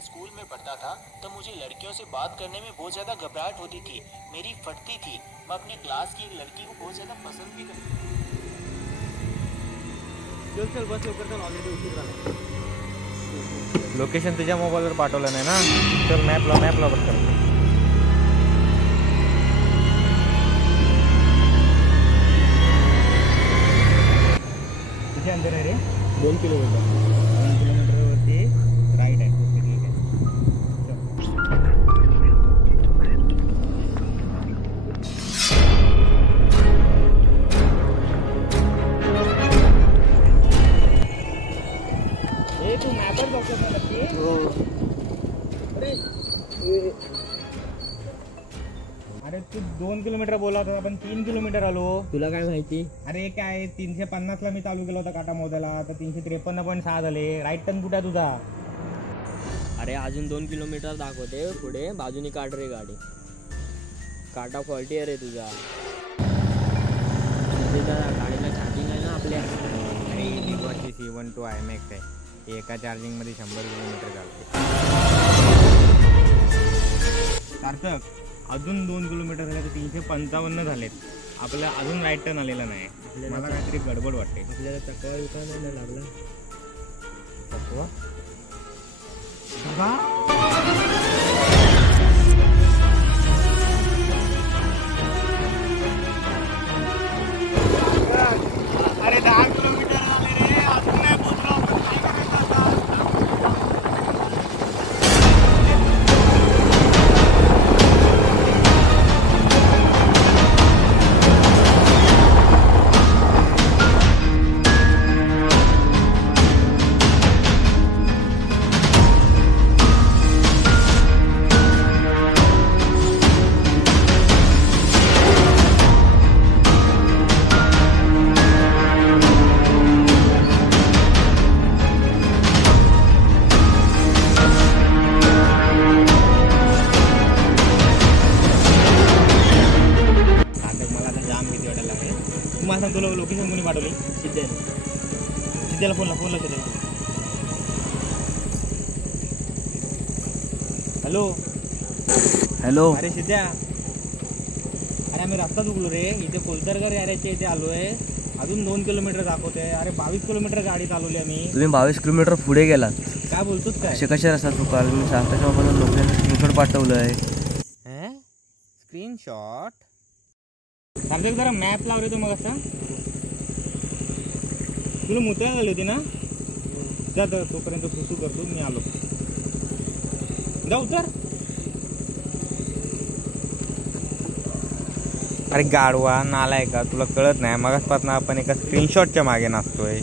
मैं स्कूल में पढ़ता था तब मुझे लड़कियों से बात करने में बहुत ज़्यादा घबराहट होती थी, मेरी फटती थी। मैं अपनी क्लास की एक लड़की को बहुत ज़्यादा पसंद भी करता। चल चल बस लवकर चल, ऑलरेडी उशीर झाला. लोकेशन तुझ्या मोबाईलवर पाठवलं नाही ना? चल मॅपला बघ. किती अंतर आहे रे? 2 किलोमीटर. 2 किलोमीटरवरती राईट आहे. ओके ठीक आहे. ए तू मॅपवर बघतोस ना नक्की? अरे तू 2 किलोमीटर बोला होता, आपण 3 किलोमीटर आलो. तुला काय माहिती? अरे काय 350ला मी चालू केला होता काटा मोजायला, तर 353.6 झाले. राईट टर्न कुठे आहे तुझा? अरे अजून 2 किलोमीटर दाखवते पुढे, बाजूनी काढ रे गाडी. काटा फॉल्टी आहे रे तुझा. गाडीला चार्जिंग आहे ना आपल्या. अरे Vivoची C12 IMAX आहे. एका चार्जिंगमध्ये 100 किलोमीटर चालते. सार्थक, अजून 2 किलोमीटर झाले तर 355 झालेत. आपल्याला अजून राईट टर्न आलेला नाही. मला काहीतरी गडबड वाटते. आपल्याला चकवा विका नाही लागला. चकवा? अरे 10 किलोमीटर झाले रे, अजून नाही पोहोचलो. मला सांग, तुला लोकेशन कोणी पाठवली? सिद्ध्याला फोन लाव. हॅलो. अरे सिद्ध्या, अरे आम्ही रस्ता चुकलो रे. इथे कोलतरकर एरियाच्या इथे आलो आहे. अजून 2 किलोमीटर दाखवते. अरे 22 किलोमीटर गाडी चालवली आम्ही. तुम्ही 22 किलोमीटर पुढे गेलात. काय बोलतोस काय? कशा रस्ता चुकाल? मी सार्थकच्या मोबाईलवर लोकेशन स्क्रीनशॉट पाठवलं आहे. स्क्रीनशॉट? सार्थक जरा मॅप लाव रे तू. मग असं तुला मुतळा झाली होती ना? जा तर तोपर्यंत सुसू करतो, मी आलो. जा उतर. अरे गाडवा नालाय का, तुला कळत नाही? मगाचपासून आपण एका स्क्रीनशॉटच्या मागे नाचतोय.